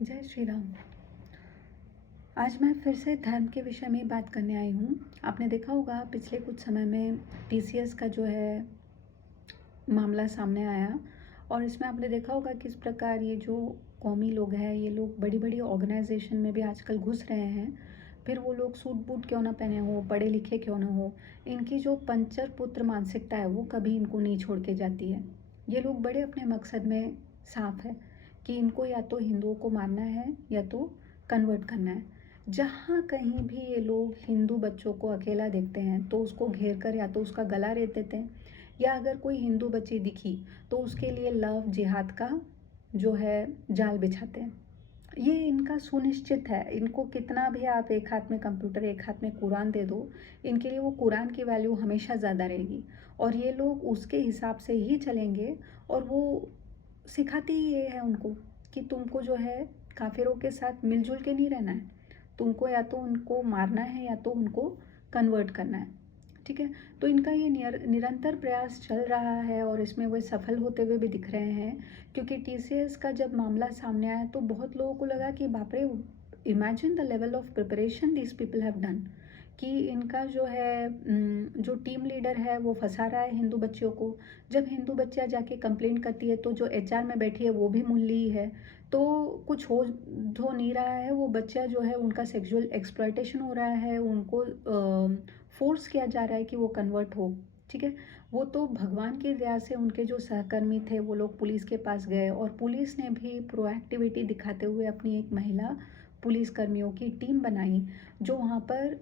जय श्री राम। आज मैं फिर से धर्म के विषय में बात करने आई हूँ। आपने देखा होगा पिछले कुछ समय में टीसीएस का जो है मामला सामने आया, और इसमें आपने देखा होगा किस प्रकार ये जो कौमी लोग हैं, ये लोग बड़ी बड़ी ऑर्गेनाइजेशन में भी आजकल घुस रहे हैं। फिर वो लोग सूट बूट क्यों ना पहने हो, पढ़े लिखे क्यों ना हो, इनकी जो पंचर पुत्र मानसिकता है वो कभी इनको नहीं छोड़ के जाती है। ये लोग बड़े अपने मकसद में साफ है कि इनको या तो हिंदुओं को मारना है या तो कन्वर्ट करना है। जहाँ कहीं भी ये लोग हिंदू बच्चों को अकेला देखते हैं तो उसको घेर कर या तो उसका गला रेत देते हैं, या अगर कोई हिंदू बच्ची दिखी तो उसके लिए लव जिहाद का जो है जाल बिछाते हैं। ये इनका सुनिश्चित है। इनको कितना भी आप एक हाथ में कंप्यूटर एक हाथ में कुरान दे दो, इनके लिए वो कुरान की वैल्यू हमेशा ज़्यादा रहेगी, और ये लोग उसके हिसाब से ही चलेंगे। और वो सिखाती ही ये है उनको कि तुमको जो है काफिरों के साथ मिलजुल के नहीं रहना है, तुमको या तो उनको मारना है या तो उनको कन्वर्ट करना है। ठीक है, तो इनका ये निरंतर प्रयास चल रहा है और इसमें वे सफल होते हुए भी दिख रहे हैं। क्योंकि टीसीएस का जब मामला सामने आया तो बहुत लोगों को लगा कि बाप रे, imagine the level of preparation this people have done, कि इनका जो है जो टीम लीडर है वो फंसा रहा है हिंदू बच्चियों को। जब हिंदू बच्चियाँ जाके कंप्लेन करती है तो जो एचआर में बैठी है वो भी मूली ही है। तो कुछ हो तो नहीं रहा है, वो बच्चा जो है उनका सेक्सुअल एक्सप्लॉयटेशन हो रहा है, उनको फोर्स किया जा रहा है कि वो कन्वर्ट हो। ठीक है, वो तो भगवान की दया से उनके जो सहकर्मी थे वो लोग पुलिस के पास गए, और पुलिस ने भी प्रोएक्टिविटी दिखाते हुए अपनी एक महिला पुलिस कर्मियों की टीम बनाई, जो वहाँ पर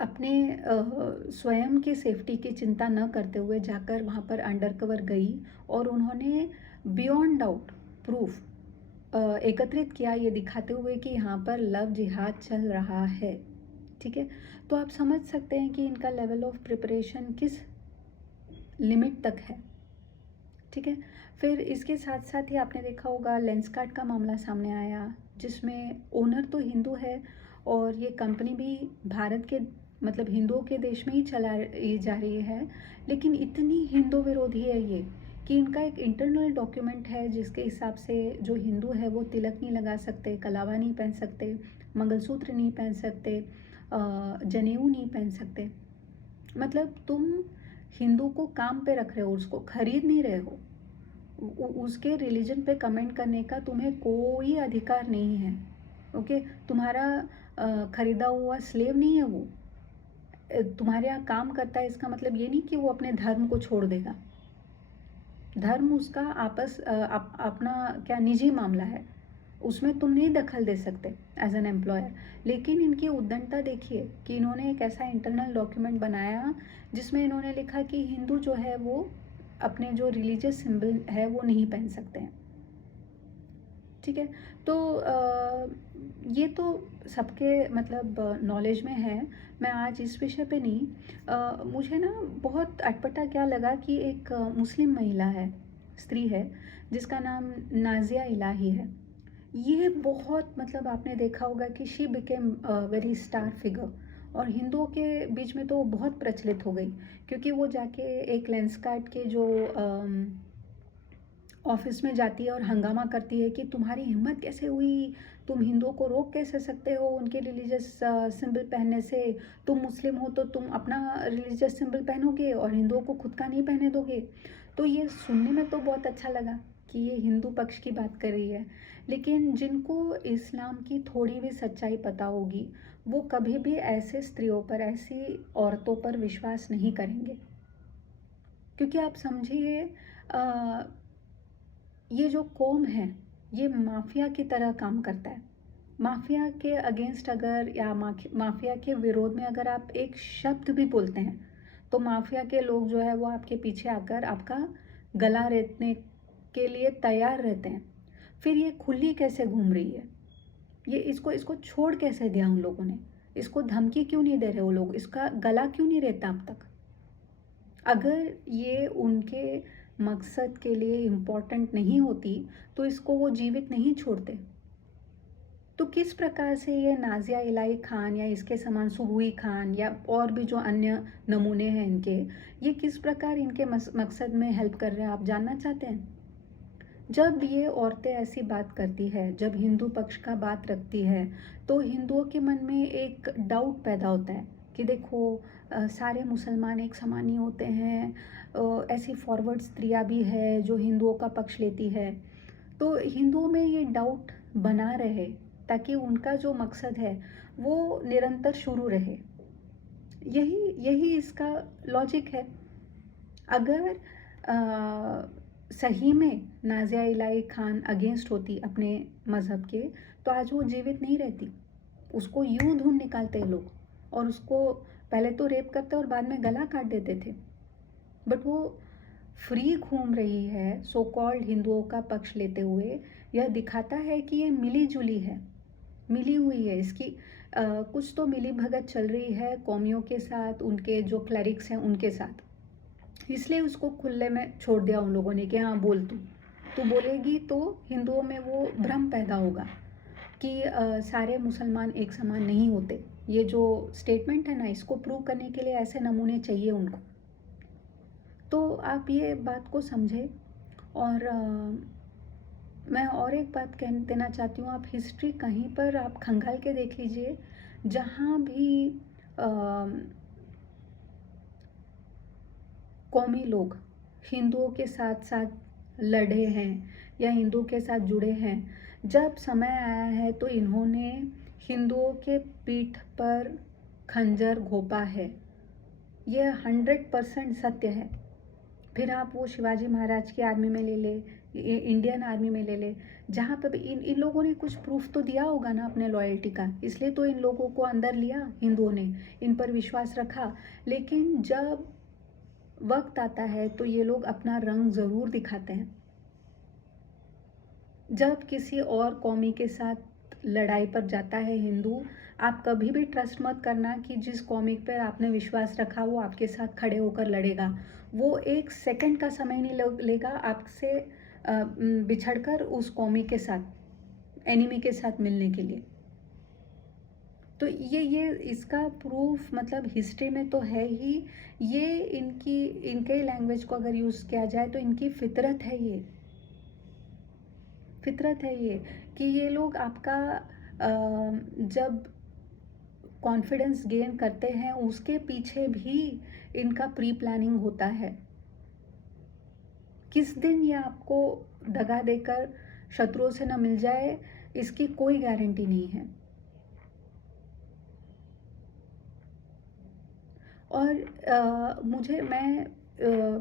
अपने स्वयं की सेफ्टी की चिंता न करते हुए जाकर वहाँ पर अंडरकवर गई, और उन्होंने बियॉन्ड डाउट प्रूफ एकत्रित किया, ये दिखाते हुए कि यहाँ पर लव जिहाद चल रहा है। ठीक है, तो आप समझ सकते हैं कि इनका लेवल ऑफ प्रिपरेशन किस लिमिट तक है। ठीक है, फिर इसके साथ साथ ही आपने देखा होगा लेंसकार्ट का मामला सामने आया, जिसमें ओनर तो हिंदू है और ये कंपनी भी भारत के मतलब हिंदुओं के देश में ही चलाई जा रही है। लेकिन इतनी हिंदू विरोधी है ये कि इनका एक इंटरनल डॉक्यूमेंट है जिसके हिसाब से जो हिंदू है वो तिलक नहीं लगा सकते, कलावा नहीं पहन सकते, मंगलसूत्र नहीं पहन सकते, जनेऊ नहीं पहन सकते। मतलब तुम हिंदू को काम पे रख रहे हो, उसको खरीद नहीं रहे हो। उसके रिलीजन पे कमेंट करने का तुम्हें कोई अधिकार नहीं है। ओके, तुम्हारा खरीदा हुआ स्लेव नहीं है वो। तुम्हारे यहाँ काम करता है, इसका मतलब ये नहीं कि वो अपने धर्म को छोड़ देगा। धर्म उसका अपना क्या निजी मामला है, उसमें तुम नहीं दखल दे सकते एज एन एम्प्लॉयर। लेकिन इनकी उद्दंडता देखिए कि इन्होंने एक ऐसा इंटरनल डॉक्यूमेंट बनाया जिसमें इन्होंने लिखा कि हिंदू जो है वो अपने जो रिलीजियस सिंबल है वो नहीं पहन सकते हैं। ठीक है, तो ये तो सबके मतलब नॉलेज में है। मैं आज इस विषय पे नहीं, मुझे ना बहुत अटपटा क्या लगा कि एक मुस्लिम महिला है, स्त्री है, जिसका नाम नाजिया इलाही है। ये बहुत मतलब आपने देखा होगा कि she became very star figure, और हिंदुओं के बीच में तो बहुत प्रचलित हो गई, क्योंकि वो जाके एक लेंसकार्ट के जो ऑफिस में जाती है और हंगामा करती है कि तुम्हारी हिम्मत कैसे हुई, तुम हिंदुओं को रोक कैसे सकते हो उनके रिलीजियस सिंबल पहनने से, तुम मुस्लिम हो तो तुम अपना रिलीजियस सिंबल पहनोगे और हिंदुओं को खुद का नहीं पहने दोगे। तो ये सुनने में तो बहुत अच्छा लगा कि ये हिंदू पक्ष की बात कर रही है, लेकिन जिनको इस्लाम की थोड़ी भी सच्चाई पता होगी वो कभी भी ऐसे स्त्रियों पर, ऐसी औरतों पर विश्वास नहीं करेंगे। क्योंकि आप समझिए, ये जो कौम है ये माफिया की तरह काम करता है। माफिया के अगेंस्ट अगर या माफिया के विरोध में अगर आप एक शब्द भी बोलते हैं तो माफिया के लोग जो है वो आपके पीछे आकर आपका गला रेतने के लिए तैयार रहते हैं। फिर ये खुली कैसे घूम रही है, ये इसको इसको छोड़ कैसे दिया उन लोगों ने, इसको धमकी क्यों नहीं दे रहे वो लोग, इसका गला क्यों नहीं रहता अब तक। अगर ये उनके मकसद के लिए इम्पोर्टेंट नहीं होती तो इसको वो जीवित नहीं छोड़ते। तो किस प्रकार से ये नाजिया इलाही खान या इसके समान सुबुई खान या और भी जो अन्य नमूने हैं इनके, ये किस प्रकार इनके मकसद में हेल्प कर रहे हैं, आप जानना चाहते हैं। जब ये औरतें ऐसी बात करती है, जब हिंदू पक्ष का बात रखती है, तो हिंदुओं के मन में एक डाउट पैदा होता है कि देखो, सारे मुसलमान एक समान नहीं होते हैं। ऐसी फॉरवर्ड स्त्रियां भी है जो हिंदुओं का पक्ष लेती है। तो हिंदुओं में ये डाउट बना रहे ताकि उनका जो मकसद है वो निरंतर शुरू रहे। यही यही इसका लॉजिक है। अगर सही में नाज़िया इलाही खान अगेंस्ट होती अपने मज़हब के, तो आज वो जीवित नहीं रहती। उसको यूं ढूंढ निकालते हैं लोग, और उसको पहले तो रेप करते और बाद में गला काट देते थे। बट वो फ्री घूम रही है सो कॉल्ड हिंदुओं का पक्ष लेते हुए। यह दिखाता है कि ये मिली जुली है, मिली हुई है इसकी। कुछ तो मिली भगत चल रही है कौमियों के साथ, उनके जो क्लरिक्स हैं उनके साथ। इसलिए उसको खुले में छोड़ दिया उन लोगों ने कि हाँ बोल, तू बोलेगी तो हिंदुओं में वो भ्रम पैदा होगा कि सारे मुसलमान एक समान नहीं होते। ये जो स्टेटमेंट है ना, इसको प्रूव करने के लिए ऐसे नमूने चाहिए उनको। तो आप ये बात को समझें। और मैं और एक बात कह देना चाहती हूँ, आप हिस्ट्री कहीं पर आप खंगाल के देख लीजिए, जहाँ भी कौमी लोग हिंदुओं के साथ साथ लड़े हैं या हिंदू के साथ जुड़े हैं, जब समय आया है तो इन्होंने हिंदुओं के पीठ पर खंजर घोंपा है। यह 100% सत्य है। फिर आप वो शिवाजी महाराज की आर्मी में ले ले, इंडियन आर्मी में ले ले, जहाँ पे भी इन लोगों ने कुछ प्रूफ तो दिया होगा ना अपने लॉयल्टी का, इसलिए तो इन लोगों को अंदर लिया हिंदुओं ने, इन पर विश्वास रखा। लेकिन जब वक्त आता है तो ये लोग अपना रंग ज़रूर दिखाते हैं। जब किसी और कौमी के साथ लड़ाई पर जाता है हिंदू, आप कभी भी ट्रस्ट मत करना कि जिस कौमी पर आपने विश्वास रखा वो आपके साथ खड़े होकर लड़ेगा। वो एक सेकंड का समय नहीं लेगा आपसे बिछड़कर उस कौमी के साथ, एनिमी के साथ मिलने के लिए। तो ये इसका प्रूफ मतलब हिस्ट्री में तो है ही। ये इनके लैंग्वेज को अगर यूज़ किया जाए तो इनकी फितरत है, ये फितरत है ये कि ये लोग आपका जब कॉन्फिडेंस गेन करते हैं उसके पीछे भी इनका प्री प्लानिंग होता है। किस दिन ये आपको दगा देकर शत्रुओं से न मिल जाए, इसकी कोई गारंटी नहीं है। और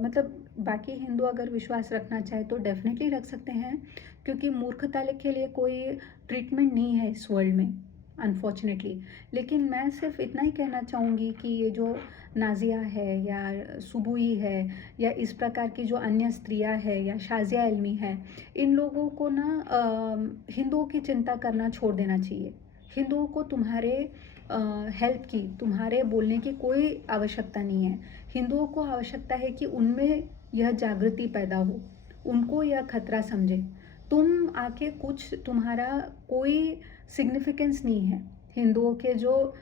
मतलब बाकी हिंदू अगर विश्वास रखना चाहे तो डेफिनेटली रख सकते हैं, क्योंकि मूर्खता के लिए कोई ट्रीटमेंट नहीं है इस वर्ल्ड में अनफॉर्चुनेटली। लेकिन मैं सिर्फ इतना ही कहना चाहूँगी कि ये जो नाज़िया है या सुबुई है या इस प्रकार की जो अन्य स्त्रियां है या शाज़िया इल्मी है, इन लोगों को ना हिंदुओं की चिंता करना छोड़ देना चाहिए। हिंदुओं को तुम्हारे हेल्प की, तुम्हारे बोलने की कोई आवश्यकता नहीं है। हिंदुओं को आवश्यकता है कि उनमें यह जागृति पैदा हो, उनको यह खतरा समझे। तुम आके कुछ, तुम्हारा कोई सिग्निफिकेंस नहीं है। हिंदुओं के जो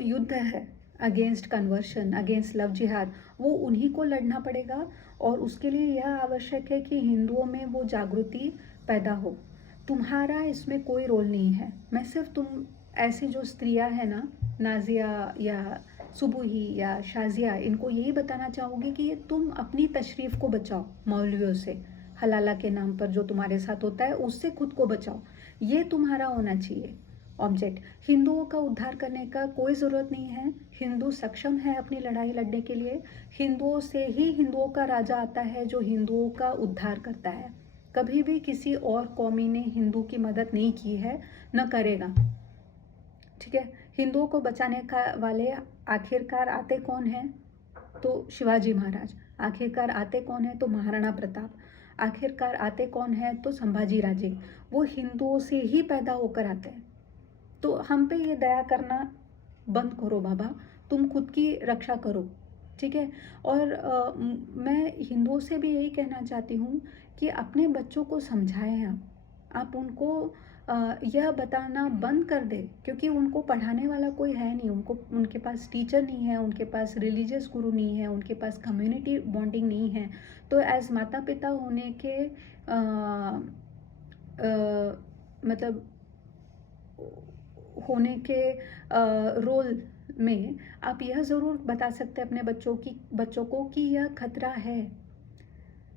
युद्ध है अगेंस्ट कन्वर्शन, अगेंस्ट लव जिहाद, वो उन्हीं को लड़ना पड़ेगा। और उसके लिए यह आवश्यक है कि हिंदुओं में वो जागृति पैदा हो। तुम्हारा इसमें कोई रोल नहीं है। मैं सिर्फ तुम ऐसी जो स्त्रियां हैं ना, नाज़िया या सुबुही या शाज़िया, इनको यही बताना चाहूँगी कि ये तुम अपनी तशरीफ़ को बचाओ मौलवियों से, हलाला के नाम पर जो तुम्हारे साथ होता है उससे खुद को बचाओ। ये तुम्हारा होना चाहिए ऑब्जेक्ट। हिंदुओं का उद्धार करने का कोई ज़रूरत नहीं है। हिंदू सक्षम है अपनी लड़ाई लड़ने के लिए। हिंदुओं से ही हिंदुओं का राजा आता है जो हिंदुओं का उद्धार करता है। कभी भी किसी और कौमी ने हिंदू की मदद नहीं की है, न करेगा। ठीक है, हिंदुओं को बचाने का वाले आखिरकार आते कौन हैं? तो शिवाजी महाराज। आखिरकार आते कौन है? तो महाराणा प्रताप। आखिरकार आते कौन है? तो संभाजी राजे। वो हिंदुओं से ही पैदा होकर आते हैं। तो हम पे ये दया करना बंद करो बाबा, तुम खुद की रक्षा करो। ठीक है। और मैं हिंदुओं से भी यही कहना चाहती हूँ कि अपने बच्चों को समझाएं। आप उनको यह बताना बंद कर दे, क्योंकि उनको पढ़ाने वाला कोई है नहीं, उनके पास टीचर नहीं है, उनके पास रिलीजियस गुरु नहीं है, उनके पास कम्युनिटी बॉन्डिंग नहीं है। तो एज माता पिता होने के मतलब होने के रोल में आप यह ज़रूर बता सकते हैं अपने बच्चों को कि यह खतरा है।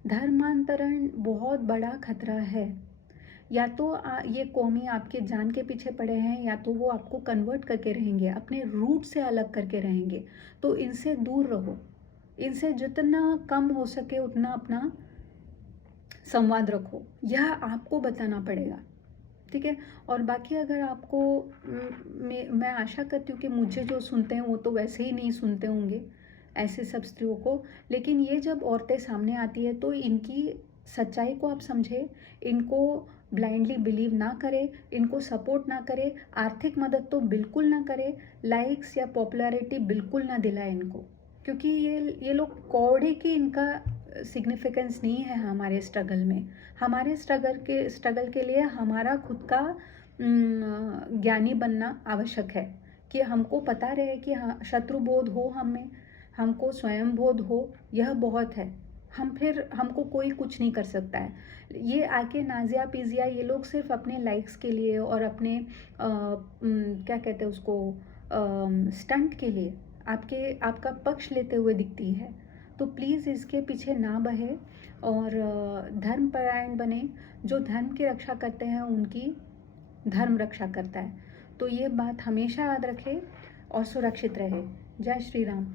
धर्मांतरण बहुत बड़ा खतरा है। या तो ये कौमें आपके जान के पीछे पड़े हैं, या तो वो आपको कन्वर्ट करके रहेंगे, अपने रूट से अलग करके रहेंगे। तो इनसे दूर रहो, इनसे जितना कम हो सके उतना अपना संवाद रखो, यह आपको बताना पड़ेगा, ठीक है। और बाकी अगर आपको मैं आशा करती हूँ कि मुझे जो सुनते हैं वो तो वैसे ही नहीं सुनते होंगे ऐसे सब स्त्रियों को, लेकिन ये जब औरतें सामने आती है तो इनकी सच्चाई को आप समझे, इनको ब्लाइंडली बिलीव ना करे, इनको सपोर्ट ना करे, आर्थिक मदद तो बिल्कुल ना करे, लाइक्स या पॉपुलैरिटी बिल्कुल ना दिलाए इनको, क्योंकि ये लोग कौड़ी की इनका सिग्निफिकेंस नहीं है हमारे स्ट्रगल में। हमारे स्ट्रगल के लिए हमारा खुद का ज्ञानी बनना आवश्यक है, कि हमको पता रहे कि हाँ, शत्रु बोध हो हमें, हमको स्वयं बोध हो, यह बहुत है। हमको कोई कुछ नहीं कर सकता है। ये आके नाजिया पिजिया ये लोग सिर्फ अपने लाइक्स के लिए और अपने क्या कहते हैं उसको, स्टंट के लिए आपका पक्ष लेते हुए दिखती है। तो प्लीज़ इसके पीछे ना बहे और धर्मपरायण बने। जो धर्म की रक्षा करते हैं उनकी धर्म रक्षा करता है। तो ये बात हमेशा याद रखें और सुरक्षित रहे। जय श्री राम।